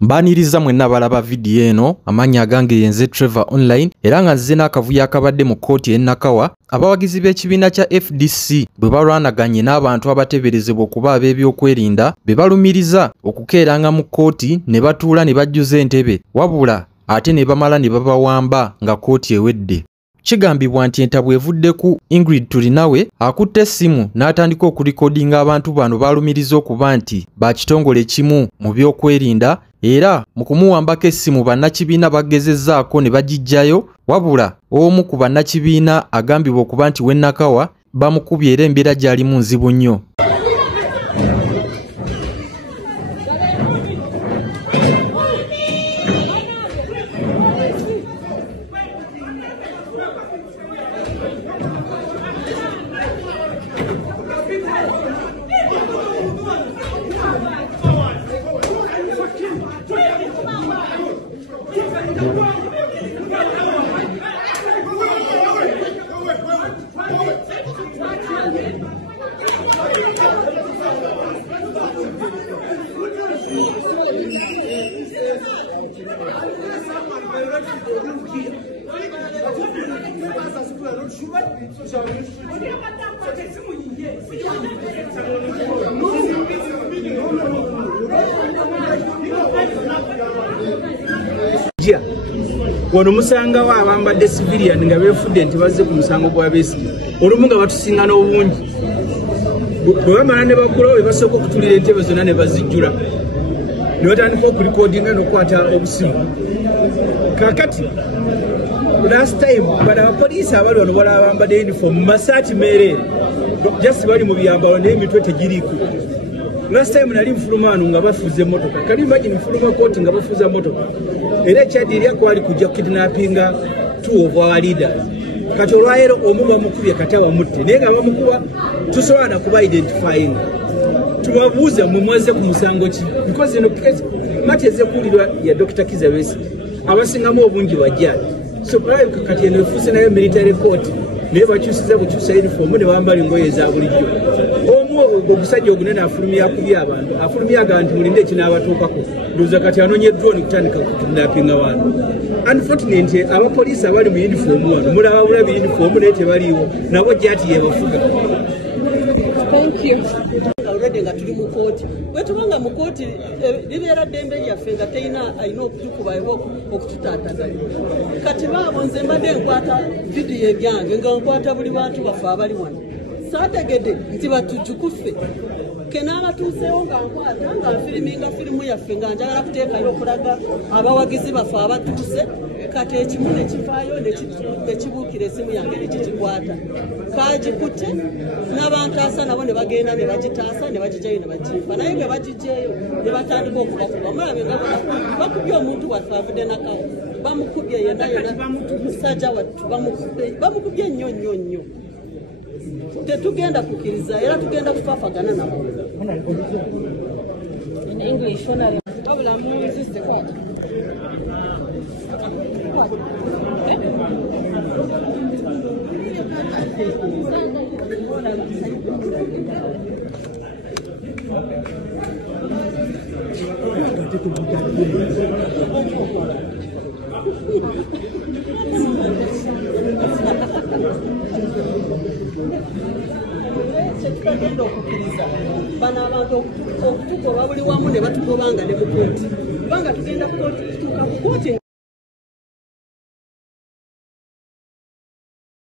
Mbaniriza mwenna balaba video eno amanya agange yenze Trevor Online era nga nze n'akavuyo akabadde mu kkooti e Nakawa abawagizi b'ekibiina kya FDC bwe balwanaganye n'abantu abateeberezebwa okuba ab'ebyokwerinda be balumiriza okukeeranga mu kkooti ne batuula ne bajjuza entebe wabula ate ne bamala ne babawamba nga kkooti ewedde. Kigambibwa nti entabwe evudde ku Ingrid Turinawe akutte essimu n'atandika okulikodinga abantu bano balumiriza okuba nti bakitongole kimu mu byokwerinda era mu kumuwambako essimu bannakibiina bagezezzaako ne bagijjayo wabula omu ku bannakibiina agambibwa okuba nti we Nakawa bamukubye era embeera gy'alimu nzibu nnyo. Wano musanga wa abambadde civilian nga befudde nti bazze ku musango gwa Besigye olumu nga batusinga n'obungi bwe bamala ne bagulawo be basooka okutulira entebe zonna ne bazijjula ne batandika okulikodinga n'okukwata obusimu. Kaakati last time bano abapoliisi abali wano bala abambadde uniform masaati meereere just bali mu byambalo naye emitwe tegiriiko. Last time nali nfuluma wano nga bafuza emmotoka kali imagine nfuluma kooti nga bafuza emmotoka era ekyaddirira kwali kujja kukidnappinga two of our leaders. Kati olwaleero omu bamukubye kati abamutte naye nga bamukuba tusobola na kuba identifying tubabuuza mwe mwaze ku musango ki because eno mati ezekuulirwa ya Dr. Kizza Besigye abasingamu obungi bajjaali so kati eno efuuse nayo military court naye bakyusiza bukyusa uniform ne bambala engoye eza bulijjo. Omu omusajja ogunene afulumya akubye abantu afulumya abantu mulinde ekinaabatuukako ndowooza kati anoonya drone kutandika kukidnappinga abantu. Unfortunately abapoliisi abali mu uniform wano mulaba bulabi uniform naye tebaliiwo nabo gyati yebafuga. Thank you. Already nga tuli mu kooti bwetubanga mu kooti libeera ddembe lyaffe nga terina alina okutukubayo okututaataganya. Kati baabo nze mbadde nkwata vidiyo ebyange nga nkwata buli bantu baffe abali wano saategedde nti batujjukuffe kenaabatuuseewo nga nkwata nga nfiriminga firimu yaffe nga njagala kuteekayo okulaga abawagizi baffe abatuuse kati ekimu nekifaayo nekibuukira esimu yange nekikikwata kaagikutte n'abantaasa nabo ne bagenda ne bagitaasa ne bagijjayo ne bagifa naye bwe bagijjayo ne batandika okubakuba mulabe nga bakubye omuntu waffe avudde Nakawa bamukubye yenna musajja wattu bamukubye nnyo nnyo nnyo. Tetugenda kukkiriza era tugenda kufaafagana nabo. In English, tetugenda okukkiriza bano abantu okutukoba buli wamu ne batugobanga ne mu kooti kubanga tugenda kutuuka ku kooti